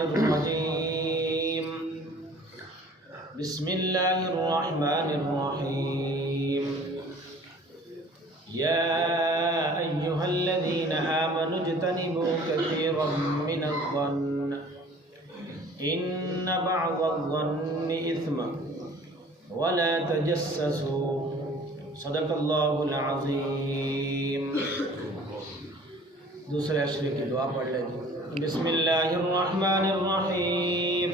الرجيم بسم الله الرحمن الرحيم يا أيها الذين آمنوا اجتنبوا كثيرا من الظن إن بعض الظن إثم ولا تجسسوا صدق اللہ العظیم۔ دوسرے عشرے کی دعا پڑھ لیں۔ بسم اللہ الرحمن الرحیم۔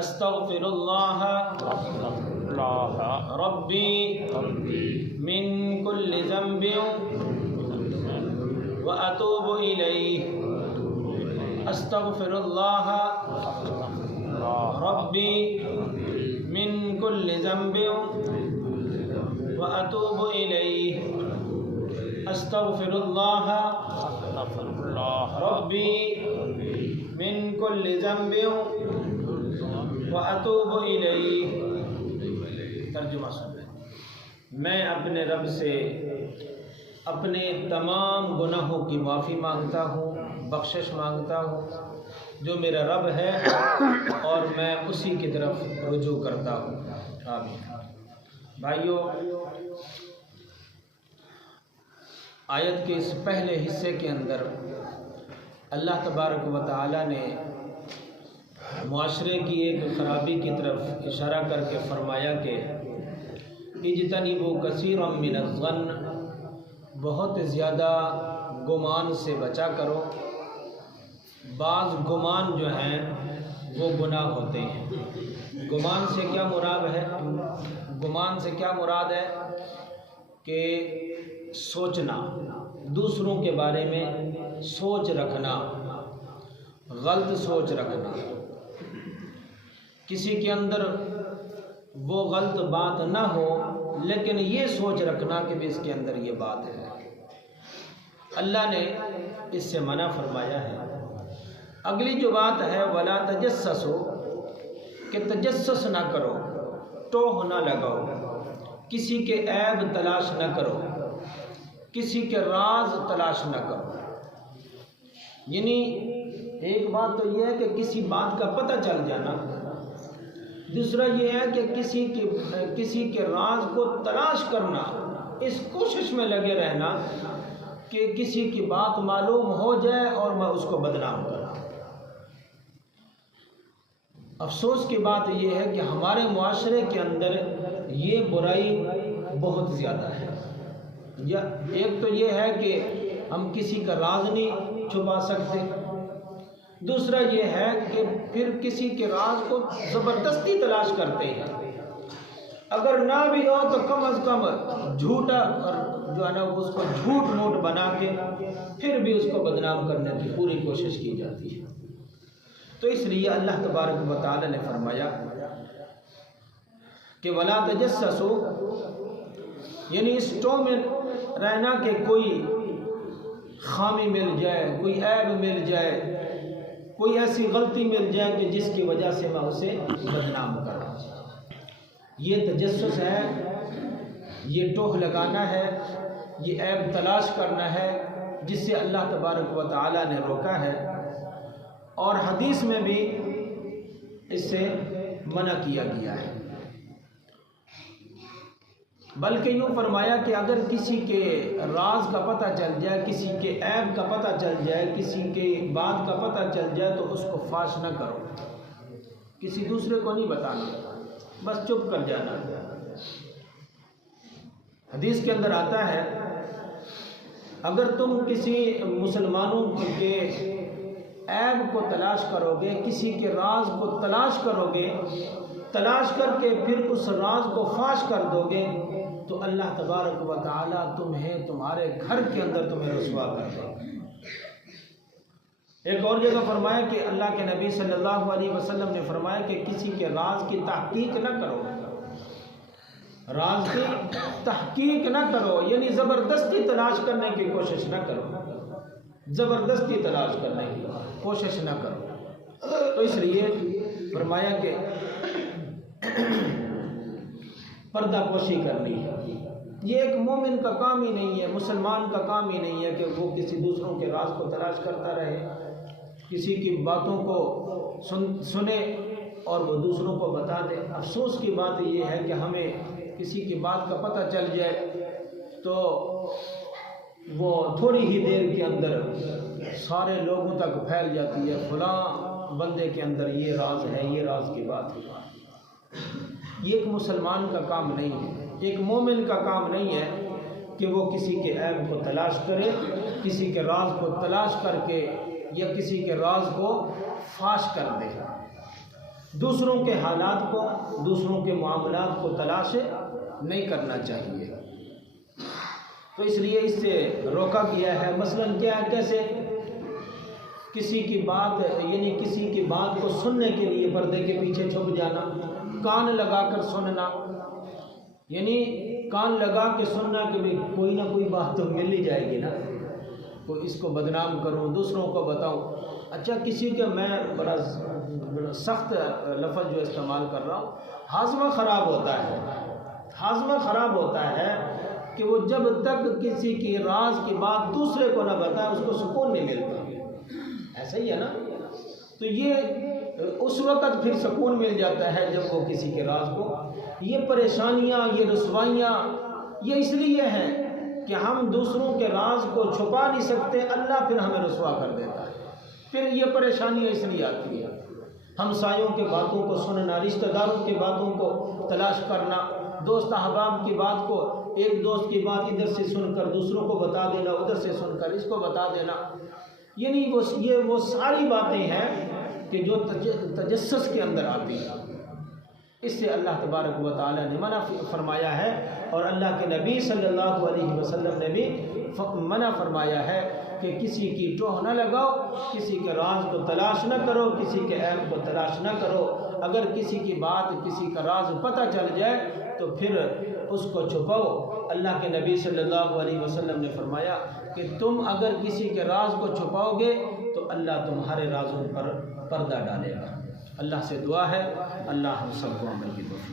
استغفر اللہ ربی من کل ذنب واتوب الیہ۔ استغفر اللہ ربی من کل ذنب واتوب الیہ۔ استغفر اللہ ربی من کل ذنب واتوب الیہ۔ ترجمہ سن لیں۔ میں اپنے رب سے اپنے تمام گناہوں کی معافی مانگتا ہوں، بخشش مانگتا ہوں جو میرا رب ہے، اور میں اسی کی طرف رجوع کرتا ہوں۔ آمین۔ بھائیو، آیت کے اس پہلے حصے کے اندر اللہ تبارک و تعالی نے معاشرے کی ایک خرابی کی طرف اشارہ کر کے فرمایا کہ اجتنبوا کثیرا من الظن، بہت زیادہ گمان سے بچا کرو۔ بعض گمان جو ہیں وہ گناہ ہوتے ہیں۔ گمان سے کیا مراد ہے؟ گمان سے کیا مراد ہے کہ سوچنا، دوسروں کے بارے میں سوچ رکھنا، غلط سوچ رکھنا، کسی کے اندر وہ غلط بات نہ ہو لیکن یہ سوچ رکھنا کہ بھی اس کے اندر یہ بات ہے۔ اللہ نے اس سے منع فرمایا ہے۔ اگلی جو بات ہے وَلَا تَجَسَّسُوا، کہ تجسس نہ کرو، ٹوہ نہ لگاؤ، کسی کے عیب تلاش نہ کرو، کسی کے راز تلاش نہ کرو۔ یعنی ایک بات تو یہ ہے کہ کسی بات کا پتہ چل جانا، دوسرا یہ ہے کہ کسی کے راز کو تلاش کرنا، اس کوشش میں لگے رہنا کہ کسی کی بات معلوم ہو جائے اور میں اس کو بدنام کروں۔ افسوس کی بات یہ ہے کہ ہمارے معاشرے کے اندر یہ برائی بہت زیادہ ہے۔ یا ایک تو یہ ہے کہ ہم کسی کا راز نہیں چھپا سکتے، دوسرا یہ ہے کہ پھر کسی کے راز کو زبردستی تلاش کرتے ہیں، اگر نہ بھی ہو تو کم از کم جھوٹا اور جو ہے نا اس کو جھوٹ موٹ بنا کے پھر بھی اس کو بدنام کرنے کی پوری کوشش کی جاتی ہے۔ تو اس لیے اللہ تبارک و تعالی نے فرمایا کہ وَلَا تَجَسَّسُوا، یعنی اس ٹو میں رہنا کہ کوئی خامی مل جائے، کوئی عیب مل جائے، کوئی ایسی غلطی مل جائے کہ جس کی وجہ سے میں اسے بدنام کروں۔ یہ تجسس ہے، یہ ٹوہ لگانا ہے، یہ عیب تلاش کرنا ہے، جس سے اللہ تبارک و تعالی نے روکا ہے، اور حدیث میں بھی اس سے منع کیا گیا ہے۔ بلکہ یوں فرمایا کہ اگر کسی کے راز کا پتہ چل جائے، کسی کے عیب کا پتہ چل جائے، کسی کے بات کا پتہ چل جائے تو اس کو فاش نہ کرو، کسی دوسرے کو نہیں بتانا، بس چپ کر جانا۔ حدیث کے اندر آتا ہے اگر تم کسی مسلمانوں کے عیب کو تلاش کرو گے، کسی کے راز کو تلاش کرو گے، تلاش کر کے پھر اس راز کو فاش کر دو گے تو اللہ تبارک و تعالی تمہیں تمہارے گھر کے اندر تمہیں رسوا کر دے گا۔ ایک اور جگہ فرمایا کہ اللہ کے نبی صلی اللہ علیہ وسلم نے فرمایا کہ کسی کے راز کی تحقیق نہ کرو، راز کی تحقیق نہ کرو، یعنی زبردستی تلاش کرنے کی کوشش نہ کرو، زبردستی تلاش کرنے کی کوشش نہ کرو۔ تو اس لیے فرمایا کہ پردہ پوشی کرنی ہے، یہ ایک مومن کا کام ہی نہیں ہے، مسلمان کا کام ہی نہیں ہے کہ وہ کسی دوسروں کے راز کو تلاش کرتا رہے، کسی کی باتوں کو سنے اور وہ دوسروں کو بتا دے۔ افسوس کی بات یہ ہے کہ ہمیں کسی کی بات کا پتہ چل جائے تو وہ تھوڑی ہی دیر کے اندر سارے لوگوں تک پھیل جاتی ہے، فلاں بندے کے اندر یہ راز ہے، یہ راز کی بات ہے۔ یہ ایک مسلمان کا کام نہیں ہے، ایک مومن کا کام نہیں ہے کہ وہ کسی کے عیب کو تلاش کرے، کسی کے راز کو تلاش کر کے یا کسی کے راز کو فاش کر دے۔ دوسروں کے حالات کو، دوسروں کے معاملات کو تلاش نہیں کرنا چاہیے۔ تو اس لیے اس سے روکا گیا ہے۔ مثلاً کیا ہے، کیسے کسی کی بات یعنی کسی کی بات کو سننے کے لیے پردے کے پیچھے چھپ جانا، کان لگا کر سننا، یعنی کان لگا کے سننا کہ بھی کوئی نہ کوئی بات تو مل ہی جائے گی نا، کوئی اس کو بدنام کروں، دوسروں کو بتاؤں۔ اچھا، کسی کا میں بڑا سخت لفظ جو استعمال کر رہا ہوں، ہاضمہ خراب ہوتا ہے، ہاضمہ خراب ہوتا ہے کہ وہ جب تک کسی کی راز کی بات دوسرے کو نہ بتائے اس کو سکون نہیں ملتا، ایسا ہی ہے نا۔ تو یہ اس وقت پھر سکون مل جاتا ہے جب وہ کسی کے راز کو، یہ پریشانیاں، یہ رسوائیاں یہ اس لیے ہیں کہ ہم دوسروں کے راز کو چھپا نہیں سکتے، اللہ پھر ہمیں رسوا کر دیتا ہے، پھر یہ پریشانیاں اس لیے آتی ہیں۔ ہمسایوں کے باتوں کو سننا، رشتہ داروں کی باتوں کو تلاش کرنا، دوست احباب کی بات کو، ایک دوست کی بات ادھر سے سن کر دوسروں کو بتا دینا، ادھر سے سن کر اس کو بتا دینا، یعنی یہ وہ ساری باتیں ہیں کہ جو تجسس کے اندر آتی ہیں۔ اس سے اللہ تبارک و تعالی نے منع فرمایا ہے، اور اللہ کے نبی صلی اللہ علیہ وسلم نے بھی منع فرمایا ہے کہ کسی کی ٹوہ نہ لگاؤ، کسی کے راز کو تلاش نہ کرو، کسی کے عیب کو تلاش نہ کرو۔ اگر کسی کی بات، کسی کا راز پتہ چل جائے تو پھر اس کو چھپاؤ۔ اللہ کے نبی صلی اللہ علیہ وسلم نے فرمایا کہ تم اگر کسی کے راز کو چھپاؤ گے تو اللہ تمہارے رازوں پر پردہ ڈالے گا۔ اللہ سے دعا ہے اللہ ہم سب کو عمل کی توفیق